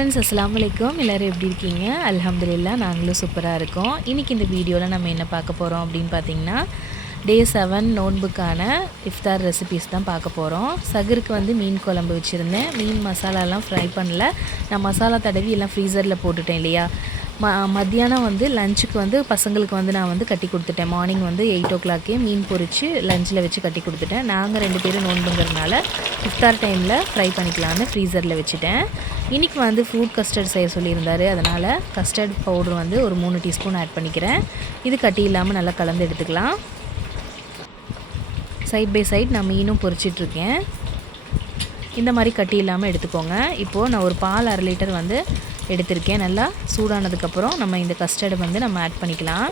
Friends, அஸ்ஸலாமு அலைக்கும். எல்லோரும் எப்படி இருக்கீங்க? அல்ஹம்துலில்லாஹ் நாங்களும் சூப்பராக இருக்கோம். இன்றைக்கி இந்த வீடியோவில் நம்ம என்ன பார்க்க போகிறோம் அப்படின்னு பார்த்தீங்கன்னா, டே 7 நோன்புக்கான இஃப்தார் ரெசிபீஸ் தான் பார்க்க போகிறோம். சகருக்கு வந்து மீன் குழம்பு வச்சுருந்தேன். மீன் மசாலாலாம் ஃப்ரை பண்ணல. நான் மசாலா தடவி எல்லாம் ஃப்ரீசரில் போட்டுட்டேன் இல்லையா. மத்தியானம் வந்து லஞ்சுக்கு வந்து பசங்களுக்கு வந்து நான் வந்து கட்டி கொடுத்துட்டேன். மார்னிங் வந்து 8 o'clockே மீன் பொரித்து லஞ்சில் வச்சு கட்டி கொடுத்துட்டேன். நாங்கள் 2 பேரும் நோன்புங்கிறதுனால இஃப்தார் டைமில் ஃப்ரை பண்ணிக்கலான்னு ஃப்ரீசரில் வச்சுட்டேன். இன்றைக்கி வந்து ஃப்ரூட் கஸ்டர்ட் செய்ய சொல்லியிருந்தார். அதனால் கஸ்டர்ட் பவுடர் வந்து ஒரு 3 டீஸ்பூன் ஆட் பண்ணிக்கிறேன். இது கட்டி இல்லாமல் நல்லா கலந்து எடுத்துக்கலாம். சைட் பை சைட் நான் மீனும் பொரிச்சிட்ருக்கேன். இந்த மாதிரி கட்டி இல்லாமல் எடுத்துக்கோங்க. இப்போது நான் ஒரு பால் 1/2 லிட்டர் வந்து எடுத்திருக்கேன். நல்லா சூடானதுக்கப்புறம் நம்ம இந்த கஸ்டர்டை வந்து நம்ம ஆட் பண்ணிக்கலாம்.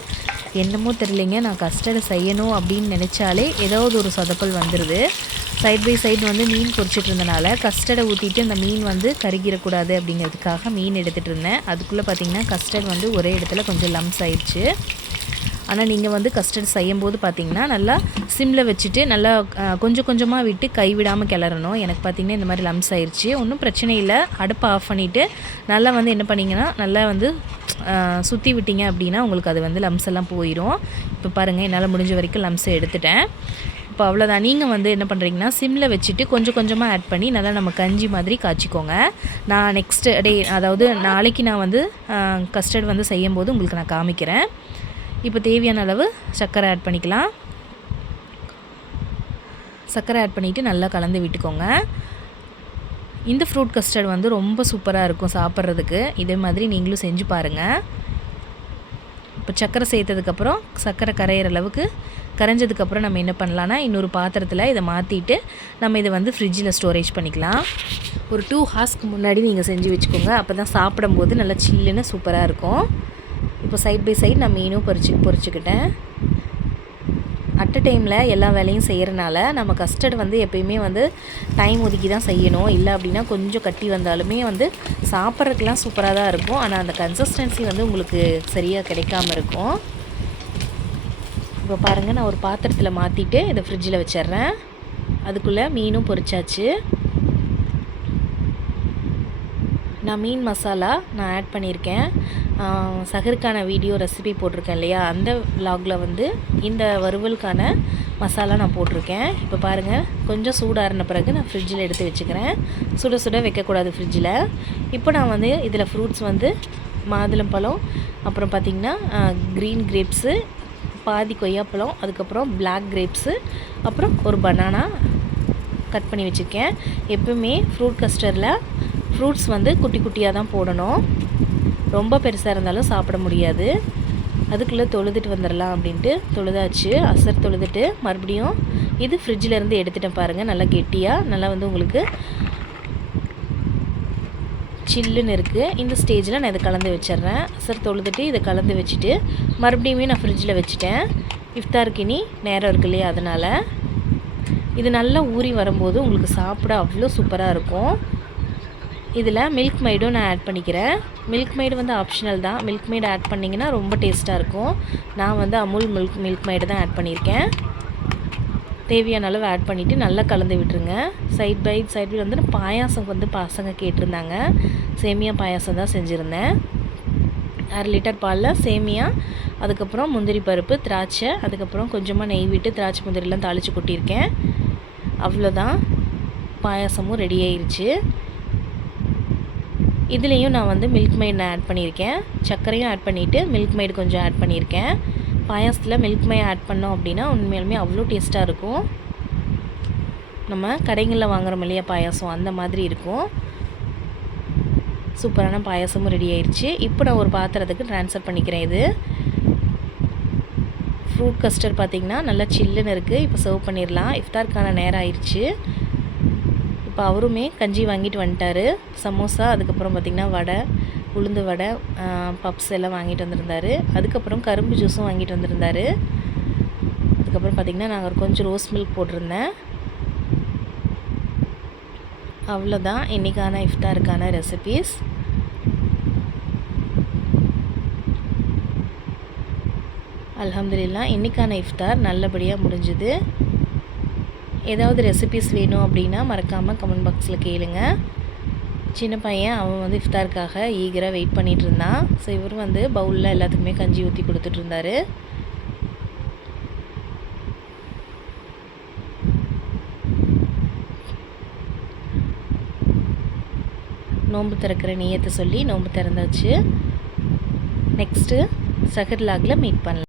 என்னமோ தெரியலைங்க, நான் கஸ்டர்டை செய்யணும் அப்படின்னு நினச்சாலே ஏதாவது ஒரு சொதப்பல் வந்துடுது. சைட் பை சைடு வந்து மீன் பொரிச்சிட்டு இருந்தனால கஸ்டர்டை ஊற்றிட்டு அந்த மீன் வந்து கருகிடக்கூடாது அப்படிங்கிறதுக்காக மீன் எடுத்துகிட்டு இருந்தேன். அதுக்குள்ளே பார்த்திங்கன்னா கஸ்டர்ட் வந்து ஒரே இடத்துல கொஞ்சம் லம்ஸ் ஆயிடுச்சு. ஆனால் நீங்கள் வந்து கஸ்டர்ட் செய்யும்போது பார்த்திங்கன்னா நல்லா சிம்மில் வச்சுட்டு நல்லா கொஞ்சம் கொஞ்சமாக விட்டு கைவிடாமல் கிளறணும். எனக்கு பார்த்திங்கன்னா இந்த மாதிரி லம்ஸ் ஆயிடுச்சு. ஒன்றும் பிரச்சனை இல்லை. அடுப்பை ஆஃப் பண்ணிவிட்டு நல்லா வந்து என்ன பண்ணிங்கன்னா நல்லா வந்து சுற்றி விட்டீங்க அப்படின்னா உங்களுக்கு அது வந்து லம்ஸ் எல்லாம் போயிடும். இப்போ பாருங்கள், என்னால் முடிஞ்ச வரைக்கும் லம்ஸை எடுத்துட்டேன். இப்போ அவ்வளோதான். நீங்கள் வந்து என்ன பண்ணுறீங்கன்னா சிம்மில் வச்சுட்டு கொஞ்சம் கொஞ்சமாக ஆட் பண்ணி நல்லா நம்ம கஞ்சி மாதிரி காய்ச்சிக்கோங்க. நான் நெக்ஸ்ட் டே, அதாவது நாளைக்கு நான் வந்து கஸ்டர்ட் வந்து செய்யும்போது உங்களுக்கு நான் காமிக்கிறேன். இப்போ தேவையான அளவு சர்க்கரை ஆட் பண்ணிக்கலாம். சர்க்கரை ஆட் பண்ணிவிட்டு நல்லா கலந்து விட்டுக்கோங்க. இந்த ஃப்ரூட் கஸ்டர்ட் வந்து ரொம்ப சூப்பராக இருக்கும் சாப்பிட்றதுக்கு. இதே மாதிரி நீங்களும் செஞ்சு பாருங்கள். இப்போ சர்க்கரை சேர்த்ததுக்கப்புறம் சர்க்கரை கரையிற அளவுக்கு கரைஞ்சதுக்கப்புறம் நம்ம என்ன பண்ணலான்னா இன்னொரு பாத்திரத்தில் இதை மாற்றிட்டு நம்ம இதை வந்து ஃப்ரிட்ஜில் ஸ்டோரேஜ் பண்ணிக்கலாம். ஒரு 2 ஹார்ஸ்க்கு முன்னாடி நீங்கள் செஞ்சு வச்சுக்கோங்க. அப்போ தான் சாப்பிடும்போது நல்லா சில்லுன்னு சூப்பராக இருக்கும். இப்போ சைட் பை சைட் நான் மீனும் பொரிச்சுக்கிட்டேன். அட் அ டைமில் எல்லா வேலையும் செய்கிறனால நம்ம கஸ்டர்ட் வந்து எப்பயுமே வந்து டைம் ஒதுக்கி தான் செய்யணும். இல்லை அப்படின்னா கொஞ்சம் கட்டி வந்தாலுமே வந்து சாப்பிட்றதுக்கெலாம் சூப்பராக தான் இருக்கும். ஆனால் அந்த கன்சிஸ்டன்சி வந்து உங்களுக்கு சரியாக கிடைக்காம இருக்கும். இப்போ பாருங்கள், நான் ஒரு பாத்திரத்தில் மாற்றிட்டு இதை ஃப்ரிட்ஜில் வச்சிட்றேன். அதுக்குள்ளே மீனும் பொரிச்சாச்சு. நான் மீன் மசாலா நான் ஆட் பண்ணியிருக்கேன். சகருக்கான வீடியோ ரெசிபி போட்டிருக்கேன் இல்லையா, அந்த விலாகில் வந்து இந்த வறுவலுக்கான மசாலா நான் போட்டிருக்கேன். இப்போ பாருங்கள், கொஞ்சம் சூடாறின பிறகு நான் ஃப்ரிட்ஜில் எடுத்து வச்சுக்கிறேன். சுட சுட வைக்கக்கூடாது ஃப்ரிட்ஜில். இப்போ நான் வந்து இதில் ஃப்ரூட்ஸ் வந்து மாதுளம்பழம், அப்புறம் பார்த்திங்கன்னா க்ரீன் கிரேப்ஸு, பாதி கொய்யாப்பழம், அதுக்கப்புறம் பிளாக் கிரேப்ஸு, அப்புறம் ஒரு பனானா கட் பண்ணி வச்சுருக்கேன். எப்பவுமே ஃப்ரூட் கஸ்டர்டில் ஃப்ரூட்ஸ் வந்து குட்டி குட்டியாக தான் போடணும். ரொம்ப பெருசாக இருந்தாலும் சாப்பிட முடியாது. அதுக்குள்ளே தொழுதுட்டு வந்துடலாம் அப்படின்ட்டு தொழுதாச்சு. அசர் தொழுதுட்டு மறுபடியும் இது ஃப்ரிட்ஜிலேருந்து எடுத்துகிட்டேன். பாருங்கள், நல்லா கெட்டியாக நல்லா வந்து உங்களுக்கு சில்லுன்னு இருக்குது. இந்த ஸ்டேஜில் நான் இதை கலந்து வச்சிட்றேன். அசர் தொழுதுட்டு இதை கலந்து வச்சுட்டு மறுபடியுமே நான் ஃப்ரிட்ஜில் வச்சுட்டேன். இஃப்தாருக்கு இனி நேரம் இருக்கு இல்லையா, அதனால் இது நல்லா ஊறி வரும்போது உங்களுக்கு சாப்பிட அவ்வளோ சூப்பராக இருக்கும். இதில் மில்க் மைடும் நான் ஆட் பண்ணிக்கிறேன். மில்க் மைடு வந்து ஆப்ஷனல் தான். மில்க் மைடு ஆட் பண்ணிங்கன்னா ரொம்ப டேஸ்ட்டாக இருக்கும். நான் வந்து அமுல் மில்க் மைடு தான் ஆட் பண்ணியிருக்கேன். தேவையான அளவு ஆட் பண்ணிவிட்டு நல்லா கலந்து விட்டுருங்க. சைட் பை சைடு வந்து பாயாசம் வந்து பசங்க கேட்டிருந்தாங்க. சேமியா பாயாசம் தான் செஞ்சுருந்தேன். 1/2 லிட்டர் பாலில் சேமியா, அதுக்கப்புறம் முந்திரி பருப்பு, திராட்சை, அதுக்கப்புறம் கொஞ்சமாக நெய் விட்டு திராட்சை முந்திரிலாம் தாளித்து கொட்டியிருக்கேன். அவ்வளோதான், பாயாசமும் ரெடி ஆயிடுச்சு. இதுலேயும் நான் வந்து மில்க் மைட் ஆட் பண்ணியிருக்கேன். சர்க்கரையும் ஆட் பண்ணிவிட்டு மில்க் மைடு கொஞ்சம் ஆட் பண்ணியிருக்கேன். பாயாசத்தில் மில்க் மைட் ஆட் பண்ணோம் அப்படின்னா உண்மையாலுமே அவ்வளோ டேஸ்ட்டாக இருக்கும். நம்ம கடைகளில் வாங்குகிறோம் இல்லையா பாயாசம், அந்த மாதிரி இருக்கும். சூப்பரான பாயாசமும் ரெடி ஆயிடுச்சு. இப்போ நான் ஒரு பாத்திரத்துக்கு ட்ரான்ஸ்ஃபர் பண்ணிக்கிறேன். இது ஃப்ரூட் கஸ்டர்ட் பார்த்திங்கன்னா நல்லா சில்லுன்னு இருக்குது. இப்போ சர்வ் பண்ணிடலாம். இஃப்தாருக்கான நேரம் ஆயிடுச்சு. இப்போ அவருமே கஞ்சி வாங்கிட்டு வந்துட்டார். சமோசா, அதுக்கப்புறம் பார்த்திங்கன்னா வடை, உளுந்து வடை, பப்ஸ் எல்லாம் வாங்கிட்டு வந்திருந்தார். அதுக்கப்புறம் கரும்பு ஜூஸும் வாங்கிட்டு வந்திருந்தார். அதுக்கப்புறம் பார்த்திங்கன்னா நாங்கள் கொஞ்சம் ரோஸ் மில்க் போட்டிருந்தேன். அவ்வளோதான் இன்றைக்கான இஃப்தாருக்கான ரெசிபீஸ். அல்ஹம்துலில்லாஹ் இன்றைக்கான இஃப்தார் நல்லபடியாக முடிஞ்சுது. ஏதாவது ரெசிபீஸ் வேணும் அப்படின்னா மறக்காமல் கமெண்ட் பாக்ஸில் கேளுங்க. சின்ன பையன் அவன் வந்து இஃப்தாருக்காக ஈகராக வெயிட் பண்ணிகிட்டு இருந்தான். ஸோ இவர் வந்து பவுலில் எல்லாத்துக்குமே கஞ்சி ஊற்றி கொடுத்துட்டு இருந்தார். நோன்பு திறக்கிற நியத்தை சொல்லி நோன்பு திறந்தாச்சு. நெக்ஸ்ட்டு சஹர் லாகில் மீட் பண்ணலாம்.